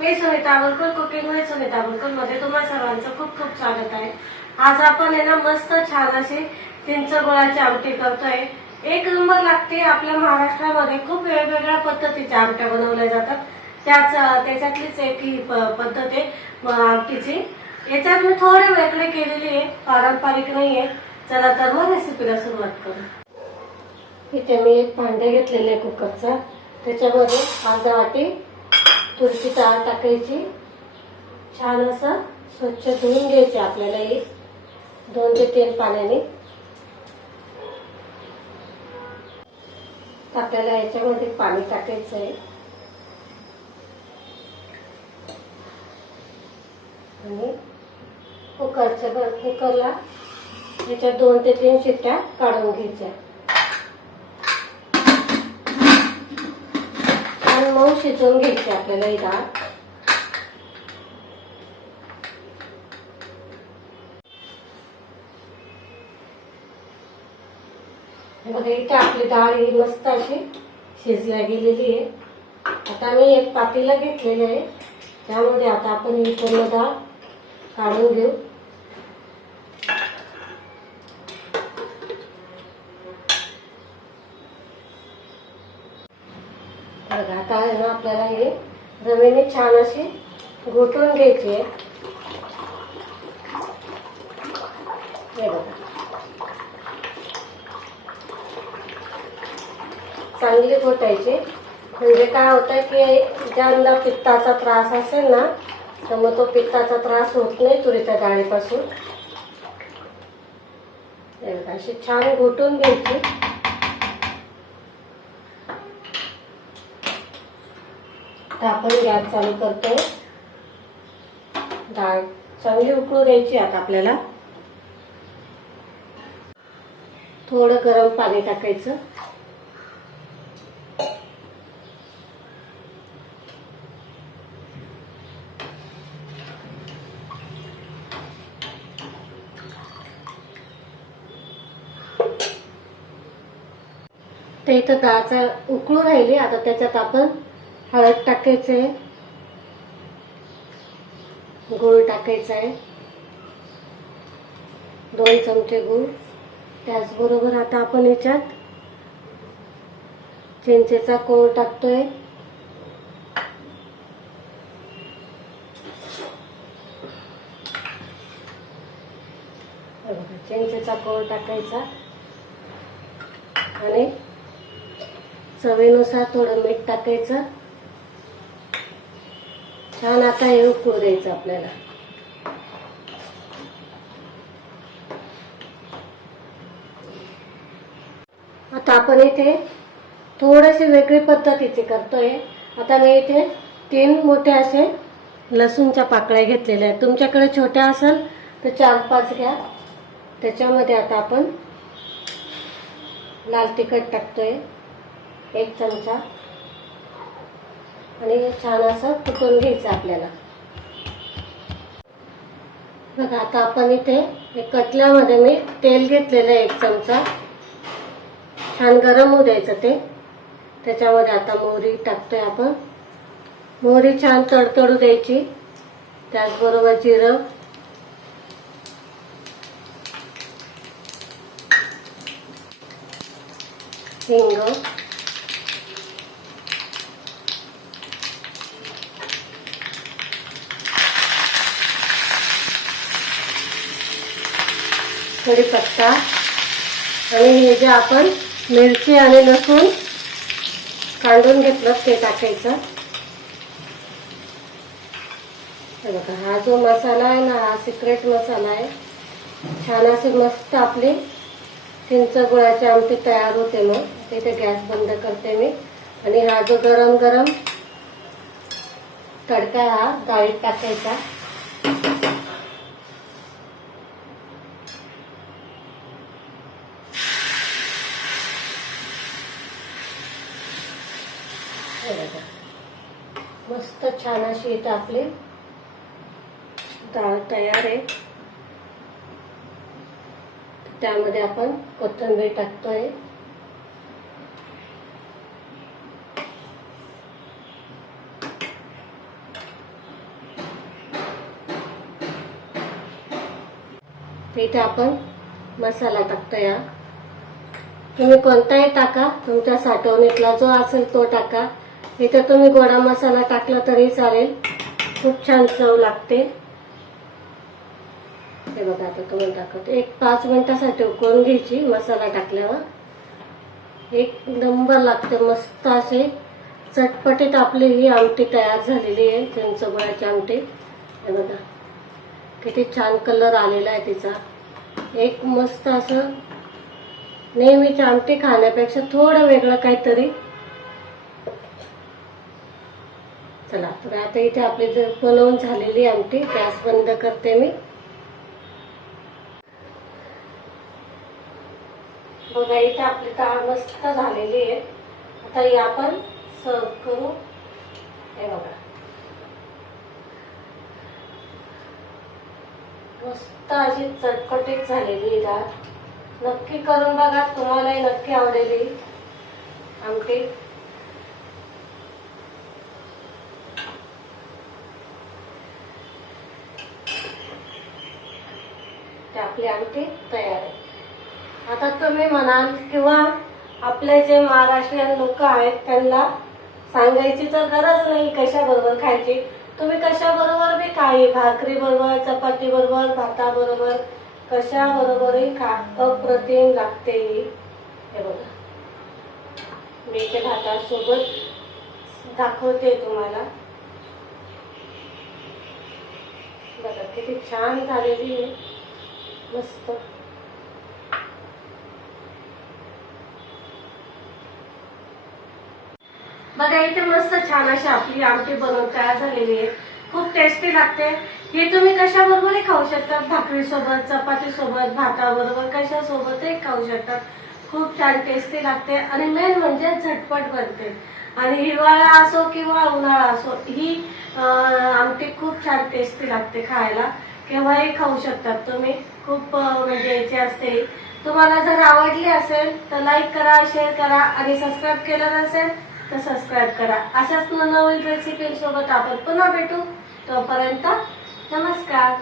Me Sunita Avalkar cooking with Sunita आवलकरमध्ये तुम्हा सर्वांचं खूप खूप स्वागत आहे. आज आपण आहे ना मस्त छान अशी चिंच गोळाची आमटी करतोय. एक नंबर लागते आपल्या महाराष्ट्रामध्ये खूप वेगवेगळ्या पद्धतीच्या आमट्या बनवल्या जातात. त्याच त्याच्यातलीच एक ही प- पद्धत आहे आमटीची. याच्यात मी थोडे वेगळे केलेली आहे पारंपरिक नाहीये चला तर मग रेसिपीला सुरुवात करू. इथे मी एक भांडे घेतलेले आहे कुकरचा. त्याच्यामध्ये अर्धा वाटी तुरीची डाळ टाकायची. छान असं स्वच्छ धुवून घ्यायचे आपल्याला एक दोन ते तीन पाण्याने. आपल्याला याच्यामध्ये पाणी टाकायचं आहे आणि कुकरच्या कुकरला याच्या दोन ते तीन शिट्ट्या काढून घ्यायच्या. आणि मग शिजवून घ्यायची आपल्याला ही डाळ. बघा इथे आपली डाळ ही मस्त अशी शिजल्या गेलेली आहे. आता मी एक पातेला घेतलेलं आहे. त्यामध्ये आता आपण ही पूर्ण डाळ काढून घेऊ. बघा आता आहे ना आपल्याला हे? रवेने छान अशी घोटून घ्यायची आहे. हे बघा. चांगली घोटायची. म्हणजे काय होतं की ज्यांना पित्ताचा त्रास असेल ना तर मग तो पित्ताचा त्रास होत नाही तुरीच्या डाळीपासून. अशी छान घोटून घ्यायची. तर आपण गॅस चालू करतोय. डाळ चांगली उकळू द्यायची आता आपल्याला. थोडं गरम पाणी टाकायचं. ते इथं डाळचा उकळू राहिली आता त्याच्यात आपण हळद टाकायचं आहे. गूळ टाकायचा आहे. दोन चमचे गूळ. त्याचबरोबर आता आपण याच्यात चिंचेचा कोळ टाकतोय. चिंचेचा कोळ टाकायचा. आणि चवीनुसार थोडं मीठ टाकायचं. छान आता हे उकळू द्यायचं आपल्याला. आता आपण इथे थोडेसे वेगळी पद्धतीचे करतोय. आता मी इथे तीन मोठे असे लसूणच्या पाकळ्या घेतलेल्या आहेत. तुमच्याकडे छोट्या असेल तर चार पाच घ्या. त्याच्यामध्ये आता आपण लाल तिखट टाकतोय. एक चमचा. आणि छान असं फुटून घ्यायचं आपल्याला. बघा आता आपण इथे कटल्यामध्ये मी तेल घेतलेलं आहे एक चमचा. छान गरम होऊ द्यायचं ते. त्याच्यामध्ये आता मोहरी टाकतोय आपण. मोहरी छान तडतडू द्यायची. त्याचबरोबर जिरं. हिंग. कढीपत्ता आणि हे जे आपण मिरची आणि लसूण कांडून घेतलं ते टाकायचं. बघा हा जो मसाला आहे ना हा सिक्रेट मसाला आहे. छान असे मस्त आपली चिंच गुळाची आमटी तयार होते मग. तिथे गॅस बंद करते मी. आणि हा जो गरम गरम तडका हा डाळीत टाकायचा. मस्त छान अशी इथं आपली डाळ तयार आहे. त्यामध्ये आपण कोथिंबीर टाकतोय. इथे आपण मसाला टाकतोय तुम्ही कोणताही टाका तुमच्या साठवणीतला जो असेल तो टाका. इथं तुम्ही गोडा मसाला टाकला तरी चालेल. खूप छान चव लागते. हे बघा आता तुम्ही दाखवते. एक पाच मिनिटासाठी उकळून घ्यायची मसाला टाकल्यावर. एक नंबर लागते मस्त असे. चटपटीत आपली ही आमटी तयार झालेली आहे चिंचबळाची आमटी. हे बघा किती छान कलर आलेला आहे तिचा. एक मस्त असं नेहमीची आमटी खाण्यापेक्षा थोडं वेगळं काहीतरी चला तर आता इथे आपली जर बनवून झालेली आमटी गॅस बंद करते मी. बघा इथे आपली डाळ मस्त झालेली आहे. आता ही आपण सर्व करू. हे बघा. मस्त अशी चटपटीत झालेली दात डाळ. नक्की करून बघा तुम्हालाही नक्की आवडेल ही आमटी. आपली आमटी तयार आहे आता तुम्ही म्हणाल किंवा आपले जे महाराष्ट्रीयन लोक आहेत त्यांना सांगायची तर गरज नाही कशाबरोबर खायची. तुम्ही कशाबरोबर बी काही भाकरी बरोबर चपाती बरोबर भाता बरोबर कशा बरोबरही खा अप्रतिम लागते ही. हे बघा. मी ते भातासोबत दाखवते तुम्हाला. बघा किती छान झालेली आहे मस्त. बघा इथे मस्त छान अशी आपली आमटी बनवून तयार झालेली आहे. खूप टेस्टी लागते. हे तुम्ही कशाबरोबरही खाऊ शकता? भाकरी सोबत चपाती सोबत भाताबरोबर कशा सोबतही खाऊ शकता? खूप छान टेस्टी लागते. आणि मेन म्हणजे झटपट बनते. आणि हिवाळा असो किंवा उन्हाळा असो ही आमटी खूप छान टेस्टी लागते खायला. केव्हाही खाऊ शकतात तुम्ही खूप म्हणजे याची असते. तुम्हाला जर आवडली असेल तर लाईक करा शेअर करा आणि सबस्क्राईब केलं नसेल तर सबस्क्राईब करा. अशाच नवीन रेसिपीसोबत आपण पुन्हा भेटू. तोपर्यंत नमस्कार.